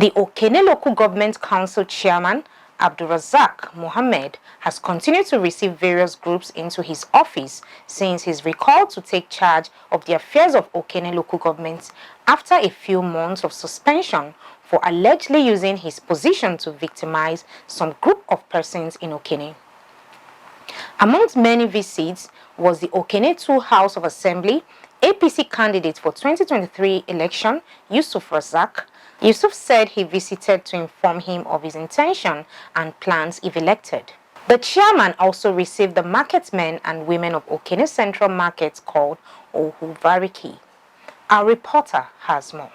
The Okene Local Government Council Chairman, Abdulrasaq Muhammed, has continued to receive various groups into his office since he's recalled to take charge of the affairs of Okene Local Government after a few months of suspension for allegedly using his position to victimize some group of persons in Okene. Amongst many visits was the Okene 2 House of Assembly APC candidate for 2023 election, Yusuf Rasaq. Yusuf said he visited to inform him of his intention and plans if elected. The chairman also received the marketmen and women of Okene Central Market called Ohu Variki. Our reporter has more.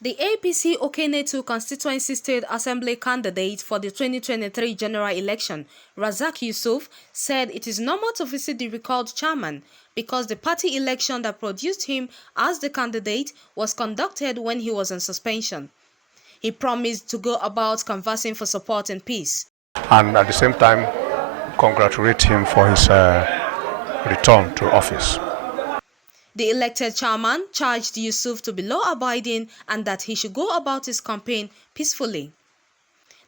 The APC Okene 2 Constituency State Assembly candidate for the 2023 general election, Rasaq Yusuf, said it is normal to visit the recalled chairman because the party election that produced him as the candidate was conducted when he was on suspension. He promised to go about canvassing for support and peace. And at the same time, congratulate him for his return to office. The elected chairman charged Yusuf to be law-abiding and that he should go about his campaign peacefully.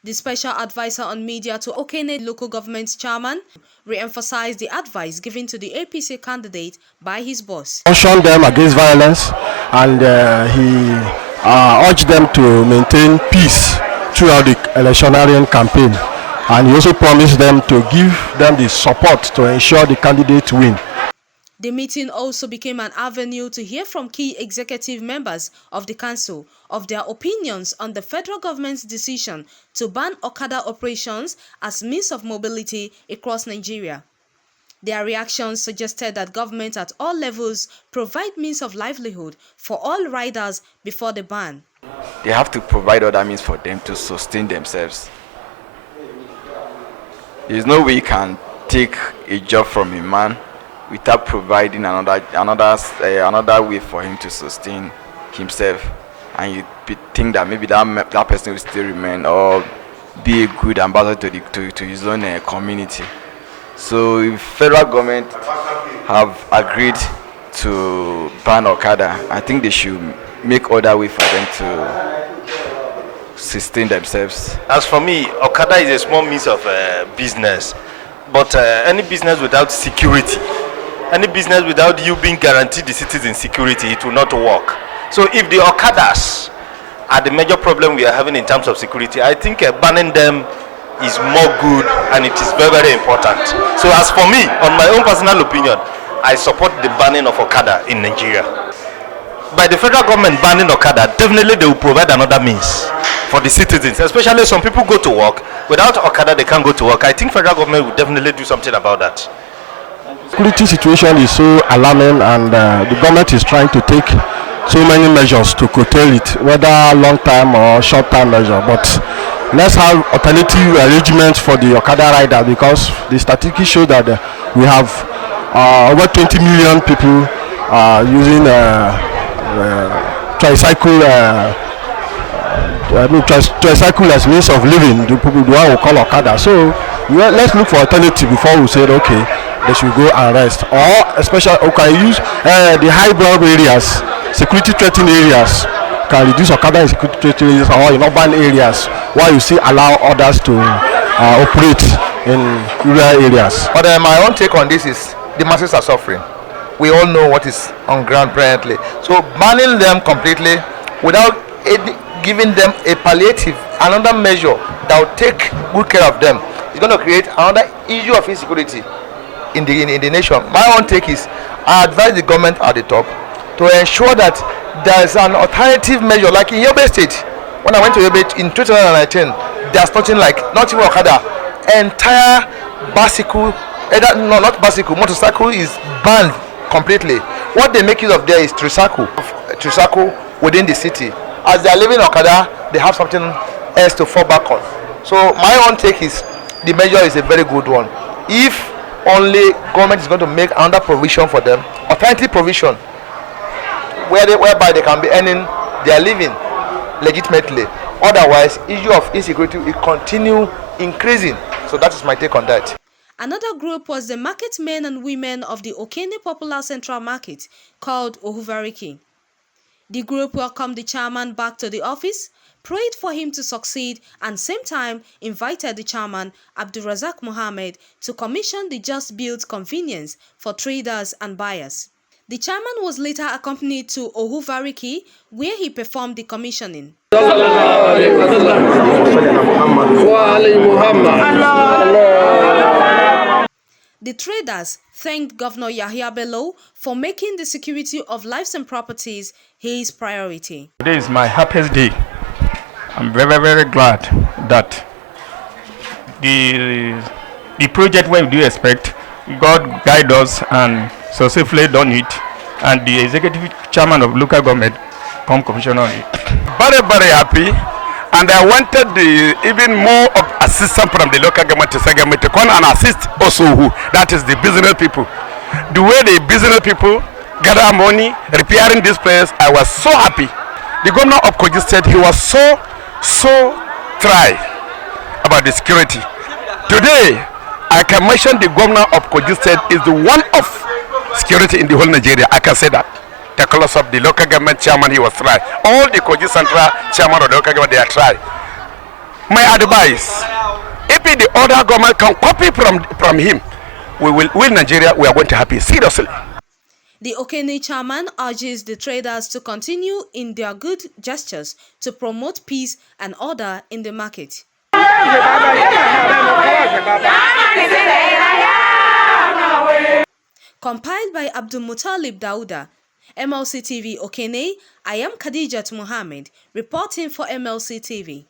The special advisor on media to Okene local government chairman re-emphasized the advice given to the APC candidate by his boss. Cautioned them against violence, and he urged them to maintain peace throughout the electioneering campaign. And he also promised them to give them the support to ensure the candidate win. The meeting also became an avenue to hear from key executive members of the council of their opinions on the federal government's decision to ban Okada operations as means of mobility across Nigeria. Their reactions suggested that government at all levels provide means of livelihood for all riders before the ban. They have to provide other means for them to sustain themselves. There is no way you can take a job from a man without providing another way for him to sustain himself, and you think that maybe that person will still remain or be a good ambassador to his own community. So if federal government have agreed to ban Okada, I think they should make other way for them to sustain themselves. As for me, Okada is a small means of business, but any business without security, any business without you being guaranteed the citizen security, it will not work. So if the Okadas are the major problem we are having in terms of security, I think banning them is more good, and it is very, very important. So as for me, on my own personal opinion, I support the banning of Okada in Nigeria. By the federal government banning Okada, definitely they will provide another means for the citizens, especially some people go to work. Without Okada, they can't go to work. I think federal government will definitely do something about that. Security situation is so alarming, and the government is trying to take so many measures to curtail it, whether long-term or short-term measure. But let's have alternative arrangements for the Okada rider, because the statistics show that we have over 20 million people using tricycle as means of living. The people who call Okada. So let's look for alternative before we say okay, they should go and rest, or especially use the high broad areas, security threatened areas. Can reduce Okada in security threatened areas or in urban areas, while you see allow others to operate in rural areas. But my own take on this is the masses are suffering. We all know what is on ground presently. So banning them completely without giving them a palliative, another measure that will take good care of them, is going to create another issue of insecurity in the nation. My own take is, I advise the government at the top to ensure that there is an alternative measure, like in Yobe State. When I went to Yobe in 2019, there's nothing like, not even Okada, entire bicycle, not bicycle, motorcycle is banned completely. What they make use of there is tricycle within the city. As they are living Okada, they have something else to fall back on. So my own take is, the measure is a very good one. If only government is going to make another provision for them, alternative provision, whereby they can be earning their living legitimately. Otherwise, issue of insecurity will continue increasing. So that is my take on that. Another group was the marketmen and women of the Okene Popular Central Market called Ohu Variki. The group welcomed the chairman back to the office, prayed for him to succeed and same time invited the chairman, Abdulrasaq Muhammed, to commission the just built convenience for traders and buyers. The chairman was later accompanied to Ohu Variki, where he performed the commissioning. The traders thanked Governor Yahya Bello for making the security of lives and properties his priority. Today is my happiest day. I'm very, very glad that the project where we do expect, God guide us and successfully done it, and the executive chairman of local government come commission on it. Very, very happy, and I wanted even more of assistance from the local government to state government to come and assist also that is the business people. The way the business people gather money, repairing this place, I was so happy. The governor of Kogi State, he was so try about the security. Today, I can mention the governor of Kogi State is the one of security in the whole Nigeria. I can say that. The colors of the local government chairman, he was try. All the Kogi Central chairman of the local government, they are try. My advice, if the other government can copy from him, we Nigeria, we are going to happy, seriously. The Okene chairman urges the traders to continue in their good gestures to promote peace and order in the market. Compiled by Abdulmuttalib Dauda, MLC TV Okene, I am Yusuf Muhammed, reporting for MLC TV.